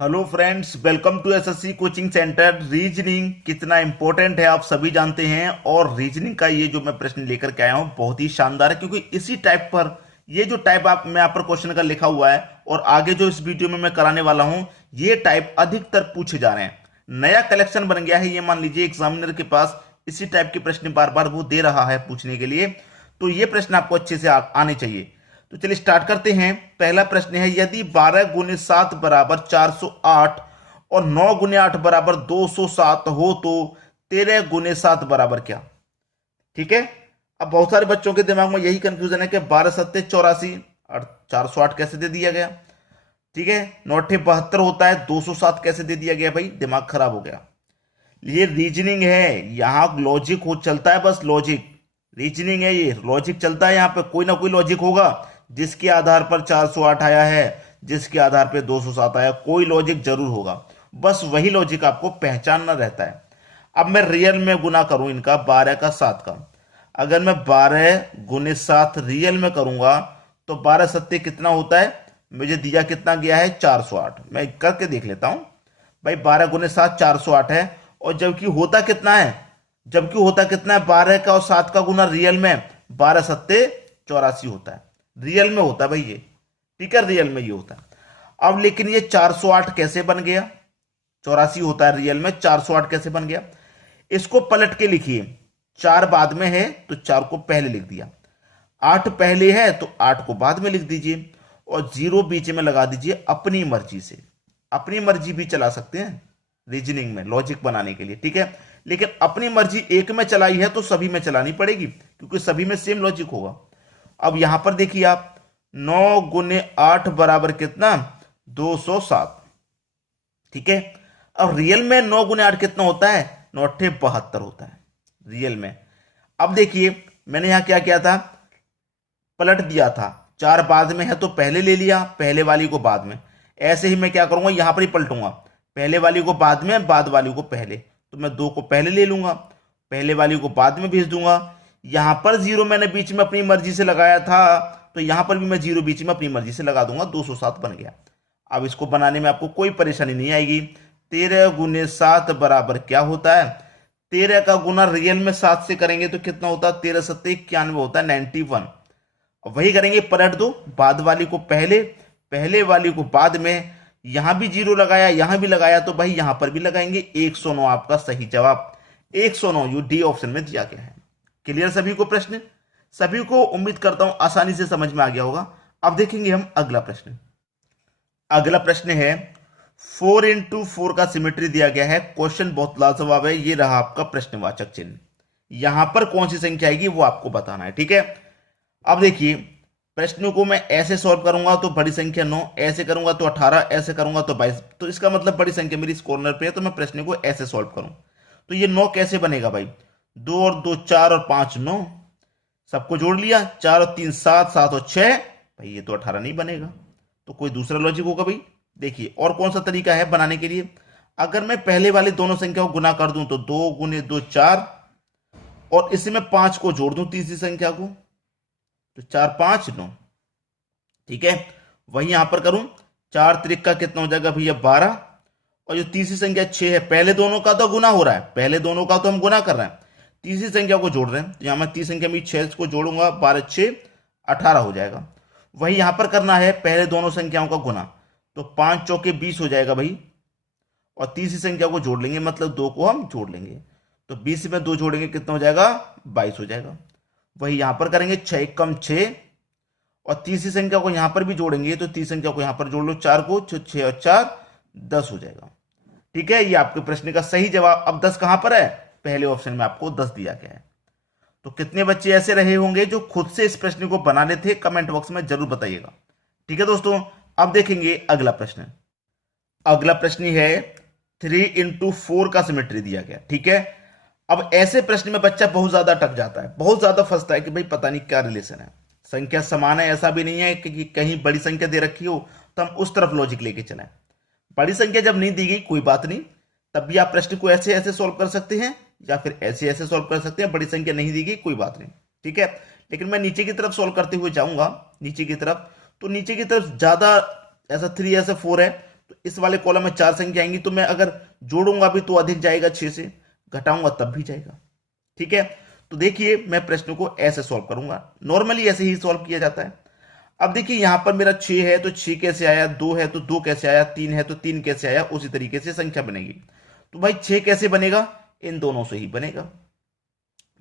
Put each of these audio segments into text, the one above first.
Hello friends, welcome to SSC coaching centre. Reasoning कितना important है आप सभी जानते हैं। और रीजनिंग का ये जो मैं प्रश्न लेकर के आया हूँ बहुत ही शानदार है, क्योंकि इसी टाइप पर ये जो टाइप आप मैं यहाँ पर क्वेश्चन का लिखा हुआ है और आगे जो इस वीडियो में मैं कराने वाला हूँ, ये टाइप अधिकतर पूछे जा रहे हैं। नया कलेक्शन बन गया है ये, मान लीजिए एग्जामिनर के पास इसी टाइप के प्रश्न बार बार वो दे रहा है पूछने के लिए, तो ये प्रश्न आपको अच्छे से आने चाहिए। तो चलिए स्टार्ट करते हैं। पहला प्रश्न है, यदि 12 गुने 7 बराबर 408 और 9 गुने 8 बराबर 207 हो तो 13 गुने 7 बराबर क्या। ठीक है। अब बहुत सारे बच्चों के दिमाग में यही कंफ्यूजन है कि 12 सत्ते 84 और 408 कैसे दे दिया गया। ठीक है, 9 अट्ठे 72 होता है, 207 कैसे दे दिया गया। भाई दिमाग खराब हो गया। ये रीजनिंग है, यहां लॉजिक हो चलता है, बस लॉजिक। रीजनिंग है, ये लॉजिक चलता है। यहां पे कोई ना कोई लॉजिक होगा जिसके आधार पर 408 आया है, जिसके आधार पे 207 आया, कोई लॉजिक जरूर होगा। बस वही लॉजिक आपको पहचानना रहता है। अब मैं रियल में गुना करूं इनका 12 का 7 का। अगर मैं 12 गुने 7 रियल में करूंगा तो 12 सत्ते कितना होता है। मुझे दिया कितना गया है 408। मैं करके देख लेता हूं। भाई 12 गुने 7 408 है। और जबकि होता कितना है, 12 का और 7 का गुना रियल में 12 सत्ते 84 होता है। रियल में होता है भाई ये। ठीक है, रियल में ये होता है। अब लेकिन ये 408 कैसे बन गया। 84 होता है रियल में, 408 कैसे बन गया। इसको पलट के लिखिए। 4 बाद में है तो 4 को पहले लिख दिया, 8 पहले है तो 8 को बाद में लिख दीजिए, और 0 बीच में लगा दीजिए अपनी मर्जी से। अपनी मर्जी भी चला सकते हैं रीजनिंग में लॉजिक बनाने के लिए। ठीक है, लेकिन अपनी मर्जी एक में चलाई है तो सभी में चलानी पड़ेगी, क्योंकि सभी में सेम लॉजिक होगा। अब यहां पर देखिए आप, 9 गुने 8 बराबर कितना 207। ठीक है। अब रियल में 9 गुने 8 कितना होता है, 9 अट्ठे 72 होता है रियल में। अब देखिए मैंने यहां क्या किया था, पलट दिया था। 4 बाद में है तो पहले ले लिया, पहले वाली को बाद में। ऐसे ही मैं क्या करूंगा, यहां पर ही पलटूंगा, पहले वाली को बाद में, बाद वाली को पहले। तो मैं 2 को पहले ले लूंगा, पहले वाली को बाद में भेज दूंगा। यहां पर 0 मैंने बीच में अपनी मर्जी से लगाया था, तो यहां पर भी मैं 0 बीच में अपनी मर्जी से लगा दूंगा, 207 बन गया। अब इसको बनाने में आपको कोई परेशानी नहीं आएगी। 13 गुने 7 बराबर क्या होता है। 13 का गुना रियल में 7 से करेंगे तो कितना होता है, 13 सत्ते 91 होता है, 91। अब वही करेंगे, पलट दो, बाद वाली को पहले, पहले वाली को बाद में। यहां भी 0 लगाया, यहां भी लगाया, तो भाई यहां पर भी लगाएंगे। 109 आपका सही जवाब, 109 यू डी ऑप्शन में दिया गया है। क्लियर सभी को प्रश्न, सभी को उम्मीद करता हूं आसानी से समझ में आ गया होगा। अब देखेंगे हम अगला प्रश्न। अगला प्रश्न है, 4 इंटू 4 का सिमेट्री दिया गया है। क्वेश्चन बहुत लाजवाब है। ये रहा आपका प्रश्नवाचक चिन्ह, यहां पर कौन सी संख्या आएगी वो आपको बताना है। ठीक है। अब देखिए, प्रश्न को मैं ऐसे सॉल्व करूंगा तो बड़ी संख्या 9, ऐसे करूंगा तो 18, ऐसे करूंगा तो 22। तो इसका मतलब बड़ी संख्या मेरी इस कॉर्नर पे है, तो मैं प्रश्न को ऐसे सॉल्व करूं तो ये 9 कैसे बनेगा भाई। 2 और 2 4 और 5 9, सबको जोड़ लिया, 4 और 3 7, 7 और 6, भाई ये तो 18 नहीं बनेगा। तो कोई दूसरा लॉजिक होगा भाई। देखिए और कौन सा तरीका है बनाने के लिए। अगर मैं पहले वाली दोनों संख्या को गुना कर दूं तो 2 गुने 2 4, और इसमें 5 को जोड़ दूं तीसरी संख्या को, तो 4 5 9। ठीक है, वही यहां पर करूं, 4 त्रिक का कितना हो जाएगा भैया 12, और जो तीसरी संख्या 6 है, पहले दोनों का तो गुना हो रहा है, पहले दोनों का तो हम गुना कर रहे हैं, तीसरी संख्या को जोड़ रहे हैं। तो यहां मैं तीसरी संख्या में 6 को जोड़ूंगा, 12 6 18 हो जाएगा। वही यहां पर करना है, पहले दोनों संख्याओं का गुना, तो 5 चौके 20 हो जाएगा भाई, और तीसरी संख्या को जोड़ लेंगे, मतलब 2 को हम जोड़ लेंगे, तो 20 में 2 जोड़ेंगे कितना हो जाएगा 22 हो जाएगा। वही यहां पर करेंगे, 6 कम 6, और तीसरी संख्या को यहां पर भी जोड़ेंगे, तो तीसरी संख्या को यहां पर जोड़ लो, 4 को, 6 और 4 10 हो जाएगा। ठीक है, ये आपके प्रश्न का सही जवाब। अब 10 कहां पर है, पहले ऑप्शन में आपको 10 दिया गया है। तो कितने बच्चे ऐसे रहे होंगे जो खुद से इस प्रश्न को बनाने थे, कमेंट बॉक्स में जरूर बताइएगा। ठीक है दोस्तों, अब देखेंगे अगला प्रश्न। अगला प्रश्न है, 3 इंटू 4 का सिमेट्री दिया गया। ठीक है, अब ऐसे प्रश्न में बच्चा बहुत ज्यादा अटक जाता है, बहुत ज्यादा फंसता है कि भाई पता नहीं क्या रिलेशन है, संख्या समान है, ऐसा भी नहीं है कि कहीं बड़ी संख्या दे रखी हो तो हम उस तरफ लॉजिक लेके चलें। बड़ी संख्या जब नहीं दी गई कोई बात नहीं, तब भी आप प्रश्न को ऐसे ऐसे सॉल्व कर सकते हैं, या फिर ऐसे ऐसे सॉल्व कर सकते हैं। बड़ी संख्या नहीं दी गई कोई बात नहीं, ठीक है। लेकिन मैं नीचे की तरफ सॉल्व करते हुए जाऊंगा, नीचे की तरफ, तो नीचे की तरफ ज्यादा, ऐसा 3 ऐसा 4 है, तो इस वाले कॉलम में 4 संख्या आएंगी, तो मैं अगर जोड़ूंगा भी तो अधिक जाएगा 6 से, घटाऊंगा तब भी जाएगा। ठीक है, तो देखिए मैं प्रश्न को ऐसे सॉल्व करूंगा, नॉर्मली ऐसे ही सॉल्व किया जाता है। अब देखिए यहां पर मेरा 6 है तो 6 कैसे आया, 2 है तो 2 कैसे आया, 3 है तो 3 कैसे आया, उसी तरीके से संख्या बनेगी। तो भाई 6 कैसे बनेगा, इन दोनों से ही बनेगा।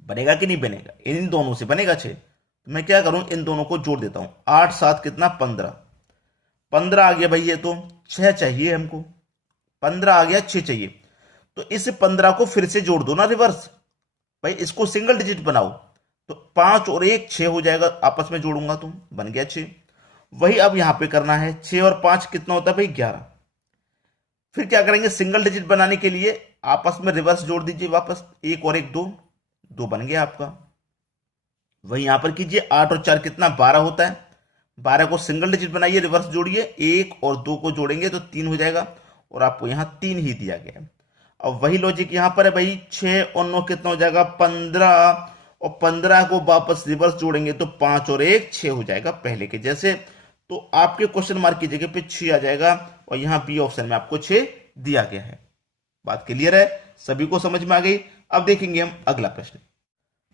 बनेगा कि नहीं बनेगा, इन दोनों से बनेगा 6। तो मैं क्या करूं, इन दोनों को जोड़ देता हूं। 8 7 कितना 15, 15 आ गया भाई, ये तो 6 चाहिए हमको, 15 आ गया, 6 चाहिए। तो इस 15 को फिर से जोड़ दो ना रिवर्स, भाई इसको सिंगल डिजिट बनाओ। तो 5 और 1 6 हो जाएगा, आपस में जोड़ूंगा तो बन गया 6। वही अब यहां पे करना है, 6 और 5 कितना होता है भाई 11। फिर क्या करेंगे, सिंगल डिजिट बनाने के लिए आपस में रिवर्स जोड़ दीजिए वापस, 1 और 1 2, 2 बन गया आपका। वही यहां पर कीजिए, 8 और 4 कितना 12 होता है, 12 को सिंगल डिजिट बनाइए, रिवर्स जोड़िए, 1 और 2 को जोड़ेंगे तो 3 हो जाएगा, और आपको यहां 3 ही दिया गया है। अब वही लॉजिक यहां पर है भाई, 6 और 9 कितना हो जाएगा 15, और 15 को वापस रिवर्स जोड़ेंगे तो 5 और 1 6 हो जाएगा पहले के जैसे। तो आपके क्वेश्चन मार्क की जगह पे 6 आ जाएगा, और यहां बी ऑप्शन में आपको 6 दिया गया है। बात क्लियर है, सभी को समझ में आ गई। अब देखेंगे हम अगला प्रश्न।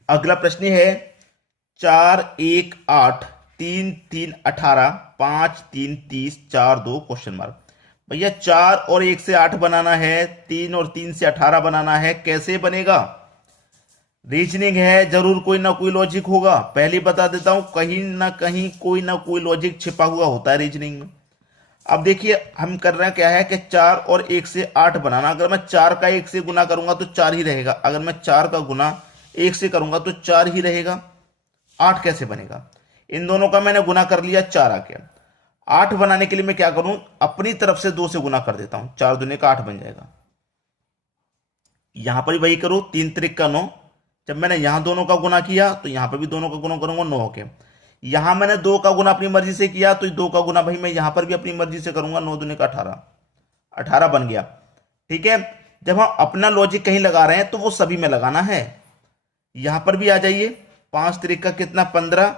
अगला प्रश्न है 4 1 8 3 3 18 5 3 30 4 2 क्वेश्चन मार्क। भैया 4 और 1 से 8 बनाना है, 3 और 3 से 18 बनाना है, कैसे बनेगा। रीजनिंग है, जरूर कोई ना कोई लॉजिक होगा, पहले बता देता हूं, कहीं ना कहीं कोई ना कोई लॉजिक छिपा हुआ होता है रीजनिंग में। अब देखिए हम कर रहे हैं क्या है कि 4 और 1 से 8 बनाना। अगर मैं 4 का 1 से गुना करूंगा तो 4 ही रहेगा, अगर मैं 4 का गुना 1 से करूंगा तो 4 ही रहेगा। 8 कैसे बनेगा, इन दोनों का मैंने गुना कर लिया, 4 आ गया। 8 बनाने के लिए मैं क्या करूं, अपनी तरफ से 2 से गुना कर देता हूं, 4 दूने का 8 बन जाएगा। यहां पर भी वही करूं, 3 त्रिक का 9, जब मैंने यहां दोनों का गुना किया तो यहां पर भी दोनों का गुना करूंगा, 9 हो गया। यहां मैंने 2 का गुना अपनी मर्जी से किया तो 2 का गुना भाई मैं यहां पर भी अपनी मर्जी से करूंगा, 9 दूने का 18, 18 बन गया। ठीक है, जब हम अपना लॉजिक कहीं लगा रहे हैं तो वो सभी में लगाना है। यहां पर भी आ जाइए, 5 त्रिक का कितना 15,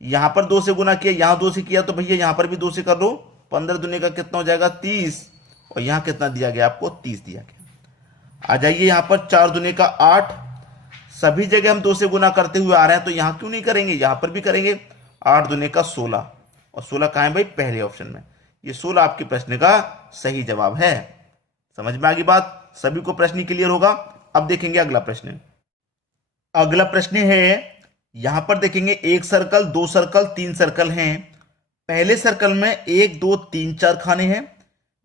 यहां पर 2 से गुना किया, यहां 2 से किया तो भैया यहां पर भी 2 से कर लो, 15 दूने का कितना हो जाएगा 30, और यहां कितना दिया गया आपको 30 दिया गया। आ जाइए यहां पर 4 दूने का 8, सभी जगह हम 2 से गुना करते हुए आ रहे हैं तो यहां क्यों नहीं करेंगे, यहां पर भी करेंगे। 8 दूने का 16, और 16 कहां है भाई पहले ऑप्शन में, ये 16 आपके प्रश्न का सही जवाब है। समझ में आ गई बात, सभी को प्रश्न क्लियर होगा। अब देखेंगे अगला प्रश्न। अगला प्रश्न है, यहां पर देखेंगे 1 सर्कल 2 सर्कल 3 सर्कल हैं। पहले सर्कल में 1 2 3 4 खाने हैं,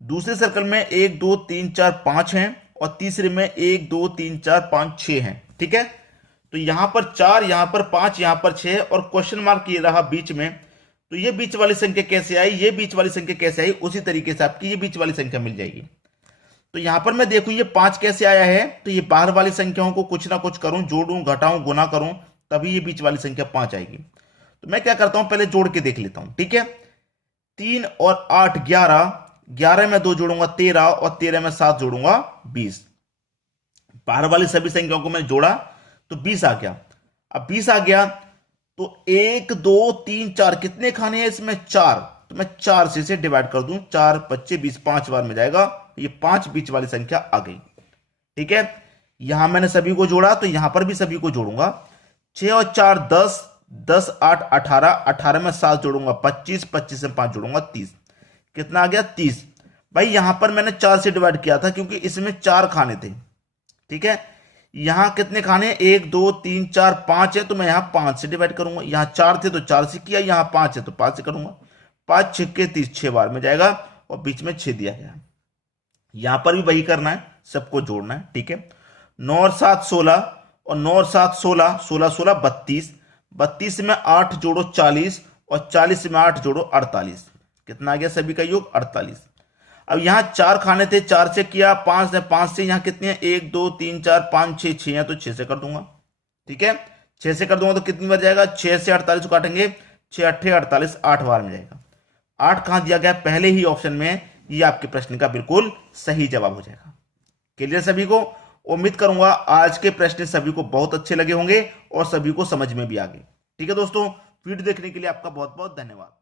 दूसरे सर्कल में 1 2 3 4 5 हैं, और तीसरे में 1 2 3 4 5 6 हैं। ठीक है, तो यहां पर 4, यहां पर 5, यहां पर 6, और क्वेश्चन मार्क ये रहा बीच में। तो ये बीच वाली संख्या कैसे आई, ये बीच वाली संख्या कैसे आई, उसी तरीके से आपकी ये बीच वाली संख्या मिल जाएगी। तो यहां पर मैं देखूं ये 5 कैसे आया है, तो ये बाहर वाली संख्याओं को कुछ ना कुछ करूं, जोड़ूं घटाऊं गुना करूं, तभी ये बीच वाली संख्या 5 आएगी। तो मैं क्या करता हूं, पहले जोड़ के देख लेता हूं। ठीक है, 3 और 8 11, 11 में 2 जोड़ूंगा 13, और 13 में 7 जोड़ूंगा 20। बाहर वाली सभी संख्याओं को मैंने जोड़ा तो 20 आ गया। अब 20 आ गया तो 1 2 3 4 कितने खाने हैं इसमें 4, तो मैं 4 से इसे डिवाइड कर दूं, 4 25 20, 5 बार में जाएगा, ये 5 बीच वाली संख्या आ गई। ठीक है, यहां मैंने सभी को जोड़ा तो यहां पर भी सभी को जोड़ूंगा, 6 और 4 10, 10 8 18, 18 में 7 जोड़ूंगा 25, 25 में 5 जोड़ूंगा 30, कितना आ गया 30। भाई यहां पर मैंने 4 से डिवाइड किया था क्योंकि इसमें 4 खाने थे। ठीक है, यहां कितने खाने 1 2 3 4 5 है, तो मैं यहां 5 से डिवाइड करूंगा, यहां 4 थे तो 4 से किया, यहां 5 है तो 5 से करूंगा, 5 6 के 30, 6 बार में जाएगा, और बीच में 6 दिया गया। यहां पर भी वही करना है, सबको जोड़ना है। ठीक है, 9 और 7 16, और 9 और 7 16, 16 16 32, 32 में 8 जोड़ो 40, और 40 में 8 जोड़ो 48, कितना आ गया सभी का योग 48। अब यहां 4 खाने थे, 4 से किया, 5 है 5 से, यहां कितने हैं 1 2 3 4 5 6, 6 है तो 6 से कर दूंगा। ठीक है, 6 से कर दूंगा तो कितनी बार जाएगा, 6 से 48 को काटेंगे, 6 8 48, 8 बार में जाएगा। 8 कहां दिया गया पहले ही ऑप्शन में, ये आपके प्रश्न का बिल्कुल सही जवाब हो जाएगा। क्लियर सभी को, उम्मीद करूंगा आज के प्रश्न सभी को बहुत अच्छे लगे होंगे और सभी को समझ में भी आ गए। ठीक है दोस्तों, वीडियो देखने के लिए आपका बहुत बहुत धन्यवाद।